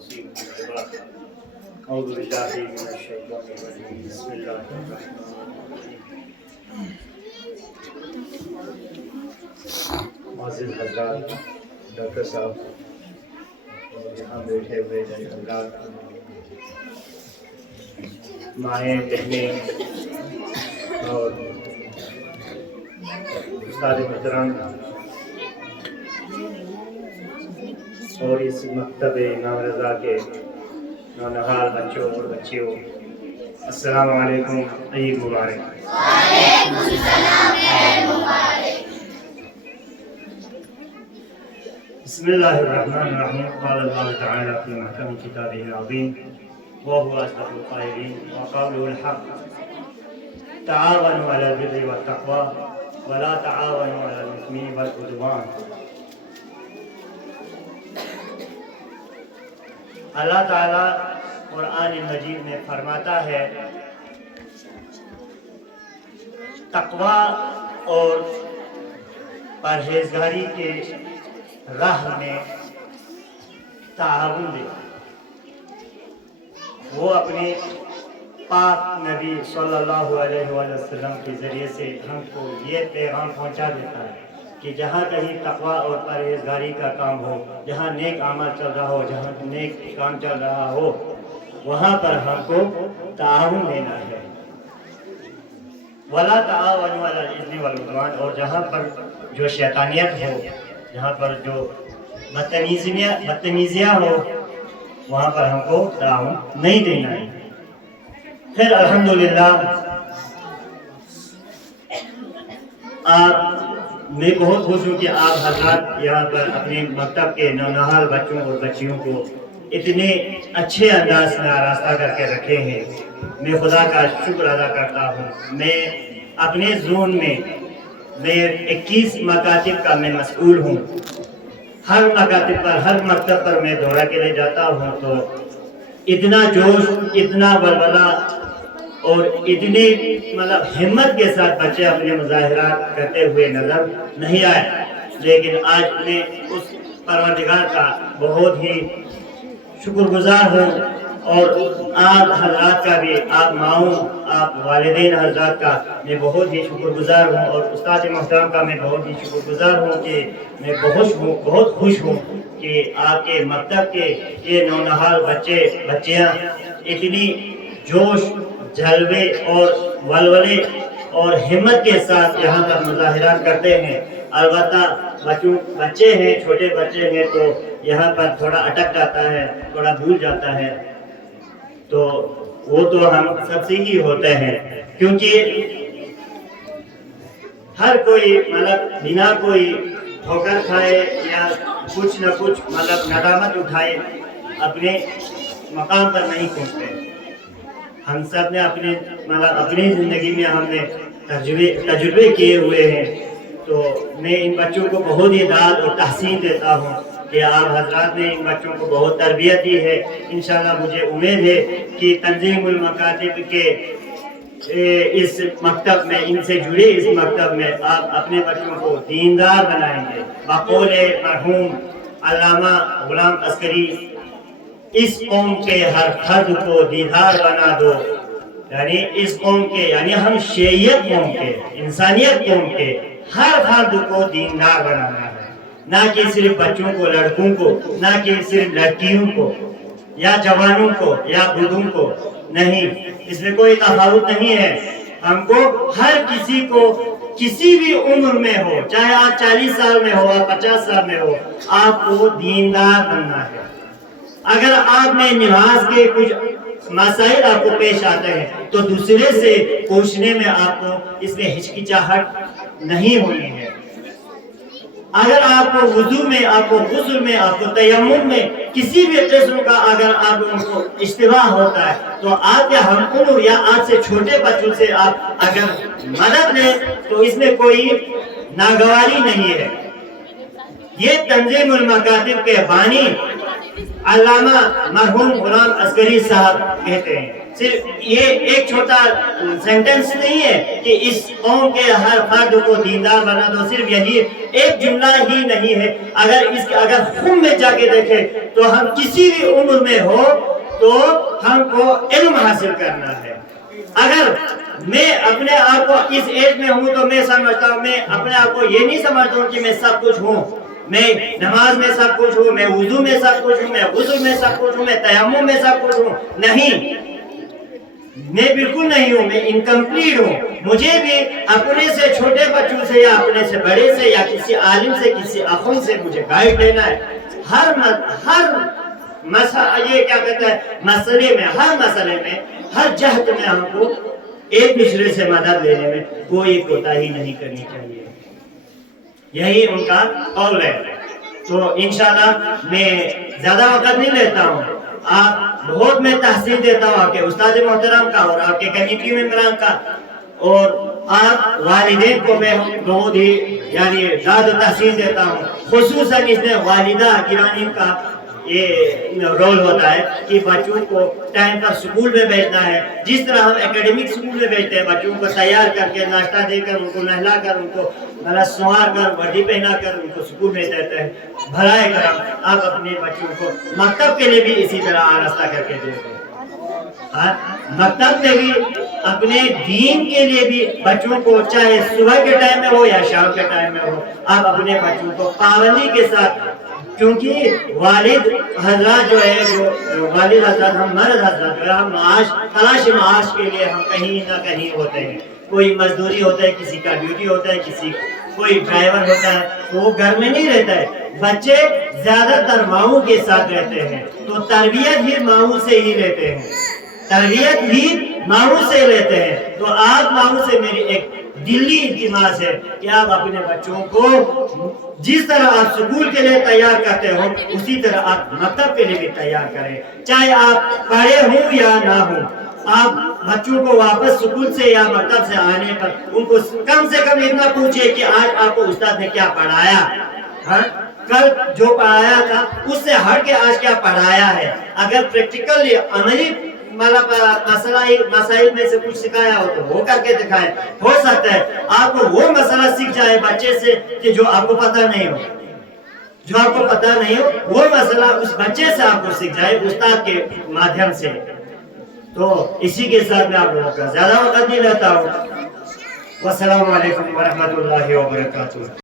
نصيب من العباد. أعوذ بالله من الشيطان الرجيم. بسم الله الرحمن الرحيم. معزز حضرات، ڈاکٹر صاحب اور یہاں بیٹھے ہوئے حضرات، مائیں بہنیں اور استاد محترم اور اس مکتب امام رضا کے نونہال بچوں اور بچیوں، السلام علیکم، عید مبارک۔ بسم اللہ الرحمن الرحیم۔ قال اللہ تعالی فی محکم کتابہ العظیم وهو أصدق القائلین وقوله الحق تعاونوا على البر والتقوى ولا تعاونوا على الإثم والعدوان۔ اللہ تعالیٰ قرآن مجید میں فرماتا ہے تقوی اور پرہیزگاری کے راہ میں تعاون دے۔ وہ اپنے پاک نبی صلی اللہ علیہ وسلم کے ذریعے سے ہم کو یہ پیغام پہنچا دیتا ہے کہ جہاں کہیں تقوی اور پرہیزگاری کا کام ہو، جہاں نیک عمل چل رہا ہو، جہاں نیک کام چل رہا ہو، وہاں پر ہم کو تعاون دینا ہے۔ وَلَا تَعَاوَنُوا عَلَى الْإِثْمِ وَالْعُدْوَانِ، اور جہاں پر جو شیطانیت ہو، جہاں پر جو بدتمیزیاں ہو، وہاں پر ہم کو تعاون نہیں دینا ہے۔ پھر الحمدللہ میں بہت خوش ہوں کہ آپ حضرات یہاں پر اپنے مکتب کے نونہال بچوں اور بچیوں کو اتنے اچھے انداز میں آراستہ کر کے رکھے ہیں۔ میں خدا کا شکر ادا کرتا ہوں۔ میں اپنے زون میں 21 مکاتب کا میں مسئول ہوں۔ ہر مکاتب پر، ہر مکتب پر میں دورہ کے لیے جاتا ہوں تو اتنا جوش، اتنا ولولہ اور اتنی ہمت کے ساتھ بچے اپنے مظاہرات کرتے ہوئے نظر نہیں آئے۔ لیکن آج میں اس پروردگار کا بہت ہی شکر گزار ہوں، اور آپ حضرات کا بھی، آپ ماؤں، آپ والدین حضرات کا میں بہت ہی شکر گزار ہوں، اور استاد محترم کا میں بہت ہی شکر گزار ہوں کہ میں بہت خوش ہوں کہ آپ کے مکتب کے یہ نونہال بچے بچیاں اتنی جوش، جلوے اور ولولے اور ہمت کے ساتھ یہاں پر مظاہرات کرتے ہیں۔ البتہ بچے ہیں، چھوٹے بچے ہیں تو یہاں پر تھوڑا اٹک جاتا ہے، تھوڑا بھول جاتا ہے، تو وہ تو ہم سب سے ہی ہوتے ہیں، کیونکہ ہر کوئی بنا کوئی ٹھوکر کھائے یا کچھ نہ کچھ ندامت اٹھائے اپنے مقام پر نہیں پہنچتے۔ ہم سب نے اپنی زندگی میں ہم نے تجربے کیے ہوئے ہیں، تو میں ان بچوں کو بہت ہی داد اور تحسین دیتا ہوں کہ آپ حضرات نے ان بچوں کو بہت تربیت دی ہے۔ انشاءاللہ مجھے امید ہے کہ تنظیم المکاتب کے اس مکتب میں، ان سے جڑے اس مکتب میں آپ اپنے بچوں کو دیندار بنائیں گے۔ بقول مرحوم علامہ غلام عسکری، اس قوم کے ہر فرد کو دیندار بنا دو، یعنی اس قوم کے، یعنی ہم شیعیت قوم کے، انسانیت قوم کے ہر فرد کو دیندار بنانا ہے، نہ کہ صرف بچوں کو، لڑکوں کو، نہ کہ صرف لڑکیوں کو یا جوانوں کو یا بوڑھوں کو، نہیں، اس میں کوئی تفاوت نہیں ہے۔ ہم کو ہر کسی کو کسی بھی عمر میں ہو، چاہے آپ 40 سال میں ہو، آپ 50 سال میں ہو، آپ کو دیندار بننا ہے۔ اگر آپ میں نماز کے کچھ مسائل آپ کو پیش آتے ہیں تو دوسرے سے پوچھنے میں آپ کو اس میں ہچکچاہٹ نہیں ہونی ہے۔ اگر آپ کو وضو میں، آپ کو غسل میں، آپ کو تیمم میں کسی بھی قسم کا اگر آپ کو اشتباہ ہوتا ہے تو آپ کے ہم عمر یا آپ سے چھوٹے بچوں سے آپ اگر مدد لیں تو اس میں کوئی ناگواری نہیں ہے۔ یہ تنظیم المکاتب کے بانی علامہ مرحوم غلام عسکری صاحب کہتے ہیں صرف یہ ایک چھوٹا سینٹنس نہیں ہے کہ اس قوم کے ہر فرد کو دیندار بنا دو، صرف یہی ایک جملہ ہی نہیں ہے۔ اگر خم میں جا کے دیکھیں تو ہم کسی بھی عمر میں ہو تو ہم کو علم حاصل کرنا ہے۔ اگر میں اپنے آپ کو اس ایج میں ہوں تو میں سمجھتا ہوں، میں اپنے آپ کو یہ نہیں سمجھتا ہوں کہ میں سب کچھ ہوں، میں نماز میں سب کچھ ہوں، میں وضو میں سب کچھ ہوں، میں غسل میں سب کچھ ہوں، میں تیمم میں سب کچھ ہوں۔ نہیں، میں بالکل نہیں ہوں، میں انکمپلیٹ ہوں۔ مجھے بھی اپنے سے چھوٹے بچوں سے یا اپنے سے بڑے سے یا کسی عالم سے، کسی اخم سے مجھے گائیڈ لینا ہے۔ ہر یہ کیا کہتا ہے مسئلے میں، ہر مسئلے میں، ہر جہت میں ہم کو ایک دوسرے سے مدد لینے میں کوئی کوتاہی نہیں کرنی چاہیے۔ یہی ان کا قول ہے۔ تو انشاءاللہ میں زیادہ وقت نہیں لیتا ہوں، بہت میں تحسین دیتا ہوں آپ کے استاد محترم کا اور آپ کے کمیٹی ممبران کا، اور آپ والدین کو میں بہت ہی یعنی زیادہ تحسین دیتا ہوں۔ خصوصاً اس میں والدہ گرامی کا یہ رول ہوتا ہے کہ بچوں کو ٹائم پر سکول میں بھیجنا ہے۔ جس طرح ہم اکیڈمک سکول میں بھیجتے ہیں، بچوں کو تیار کر کے ناشتہ دے کر، ان کو نہلا کر، ان کو سنوار کر، وردی پہنا کر ان کو سکول بھیج دیتے ہیں، بھلائے کرم آپ اپنے بچوں کو مکتب کے لیے بھی اسی طرح آراستہ کر کے دیتے ہیں۔ مکتب میں بھی اپنے دین کے لیے بھی بچوں کو، چاہے صبح کے ٹائم میں ہو یا شام کے ٹائم میں ہو، آپ اپنے بچوں کو پابندی کے ساتھ، کیونکہ والد حضرات جو ہے، والد حضرات، ہم مرد حضرات جو ہے، ہم تلاش معاش کے لیے ہم کہیں نہ کہیں ہوتے ہیں۔ کوئی مزدوری ہوتا ہے، کسی کا ڈیوٹی ہوتا ہے، کوئی ڈرائیور ہوتا ہے، تو وہ گھر میں نہیں رہتا ہے۔ بچے زیادہ تر ماؤں کے ساتھ رہتے ہیں، تو تربیت بھی ماؤں سے ہی لیتے ہیں، تربیت بھی ماؤں سے لیتے ہیں۔ تو آپ ماؤں سے میری ایک دلی التماس ہے کہ آپ اپنے بچوں کو جس طرح آپ سکول کے لیے تیار کرتے ہو، اسی طرح آپ مکتب کے لیے بھی تیار کریں، چاہے آپ پڑھے ہوں یا نہ ہوں۔ آپ بچوں کو واپس سکول سے یا مکتب سے آنے پر ان کو کم سے کم اتنا پوچھئے کہ آج آپ کو استاد نے کیا پڑھایا، کل جو پڑھایا تھا اس سے ہٹ کے آج کیا پڑھایا ہے۔ اگر پریکٹیکلی عملی مسائل میں سے کچھ سکھایا ہو تو وہ کر کے دکھائے۔ ہو سکتا ہے آپ کو وہ مسئلہ سیکھ جائے بچے سے کہ جو آپ کو پتہ نہیں ہو، جو آپ کو پتہ نہیں ہو وہ مسئلہ اس بچے سے آپ کو سیکھ جائے، استاد کے مادھیم سے۔ تو اسی کے ساتھ میں آپ لوگوں کا زیادہ وقت نہیں لیتا ہوں۔ والسلام علیکم ورحمۃ اللہ وبرکاتہ۔